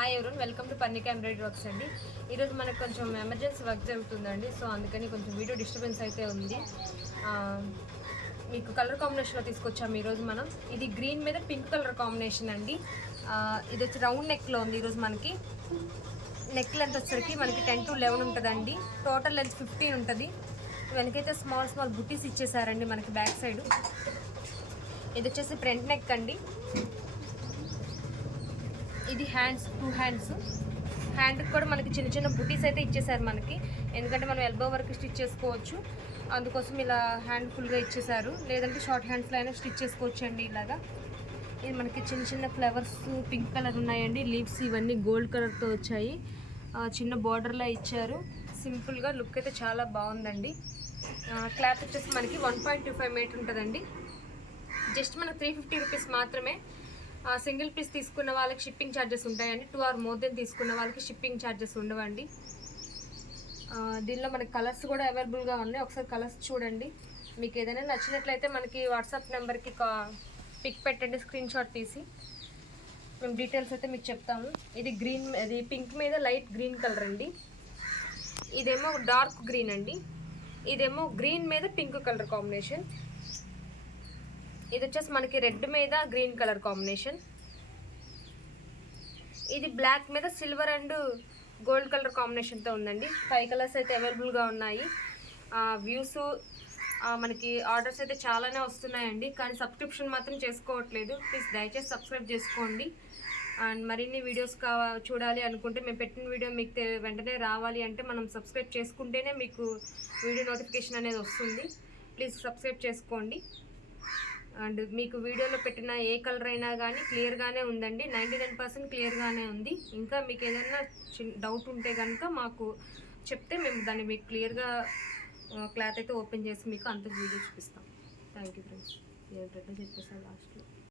Hi everyone, welcome to Parnika embroidery works అండి. ఈరోజు మనకు కొంచెం ఎమర్జెన్సీ వర్క్ జరుగుతుందండి. సో అందుకని కొంచెం వీడియో డిస్టర్బెన్స్ అయితే ఉంది. మీకు కలర్ కాంబినేషన్లో తీసుకొచ్చాము ఈరోజు మనం. ఇది గ్రీన్ మీద పింక్ కలర్ కాంబినేషన్ అండి. ఇది వచ్చి రౌండ్ నెక్లో ఉంది. ఈరోజు మనకి నెక్ లెంత్ వచ్చేసరికి మనకి 10 to 11 ఉంటుందండి. టోటల్ లెంత్ 15 ఉంటుంది. వెనకైతే స్మాల్ స్మాల్ బుట్టీస్ ఇచ్చేసారండి మనకి బ్యాక్ సైడ్. ఇది వచ్చేసి ఫ్రంట్ నెక్ అండి. ఇది హ్యాండ్స్, 2 హ్యాండ్స్. హ్యాండ్కి కూడా మనకి చిన్న చిన్న బుటీస్ అయితే ఇచ్చేసారు మనకి. ఎందుకంటే మనం ఎల్బో వరకు స్టిచ్ చేసుకోవచ్చు, అందుకోసం ఇలా హ్యాండ్ ఫుల్గా ఇచ్చేసారు. లేదంటే షార్ట్ హ్యాండ్స్లో అయినా స్టిచ్ చేసుకోవచ్చు అండి ఇలాగా. ఇది మనకి చిన్న చిన్న ఫ్లవర్స్ పింక్ కలర్ ఉన్నాయండి. లీవ్స్ ఇవన్నీ గోల్డ్ కలర్తో వచ్చాయి. చిన్న బార్డర్లా ఇచ్చారు. సింపుల్గా లుక్ అయితే చాలా బాగుందండి. క్లాత్ వచ్చేసి మనకి 1.25 మీటర్ ఉంటుందండి. జస్ట్ మనకు 350 రూపీస్ మాత్రమే. సింగిల్ పీస్ తీసుకున్న వాళ్ళకి షిప్పింగ్ ఛార్జెస్ ఉంటాయండి. 2 or more దెన్ తీసుకున్న వాళ్ళకి షిప్పింగ్ ఛార్జెస్ ఉండవండి. దీనిలో మనకి కలర్స్ కూడా అవైలబుల్గా ఉన్నాయి. ఒకసారి కలర్స్ చూడండి. మీకు ఏదైనా నచ్చినట్లయితే మనకి వాట్సాప్ నెంబర్కి పిక్ పెట్టండి, స్క్రీన్ షాట్ తీసి మేము డీటెయిల్స్ అయితే మీకు చెప్తాము. ఇది గ్రీన్, ఇది పింక్ మీద లైట్ గ్రీన్ కలర్ అండి. ఇదేమో డార్క్ గ్రీన్ అండి. ఇదేమో గ్రీన్ మీద పింక్ కలర్ కాంబినేషన్. ఇది వచ్చేసి మనకి రెడ్ మీద గ్రీన్ కలర్ కాంబినేషన్. ఇది బ్లాక్ మీద సిల్వర్ అండ్ గోల్డ్ కలర్ కాంబినేషన్తో ఉందండి. 5 కలర్స్ అయితే అవైలబుల్గా ఉన్నాయి. వ్యూస్ మనకి ఆర్డర్స్ అయితే చాలానే వస్తున్నాయండి, కానీ సబ్స్క్రిప్షన్ మాత్రం చేసుకోవట్లేదు. ప్లీజ్ దయచేసి సబ్స్క్రైబ్ చేసుకోండి. అండ్ మరిన్ని వీడియోస్ చూడాలి అనుకుంటే, మేము పెట్టిన వీడియో మీకు వెంటనే రావాలి అంటే మనం సబ్స్క్రైబ్ చేసుకుంటేనే మీకు వీడియో నోటిఫికేషన్ అనేది వస్తుంది. ప్లీజ్ సబ్స్క్రైబ్ చేసుకోండి. అండ్ మీకు వీడియోలో పెట్టిన ఏ కలర్ అయినా కానీ క్లియర్గానే ఉందండి. 99% క్లియర్గానే ఉంది. ఇంకా మీకు ఏదైనా డౌట్ ఉంటే కనుక మాకు చెప్తే మేము దాన్ని మీకు క్లియర్గా క్లాత్ అయితే ఓపెన్ చేసి మీకు అంత వీడియో చూపిస్తాం. Thank you friends. ఏంటంటే చెప్పేసాను లాస్ట్లో.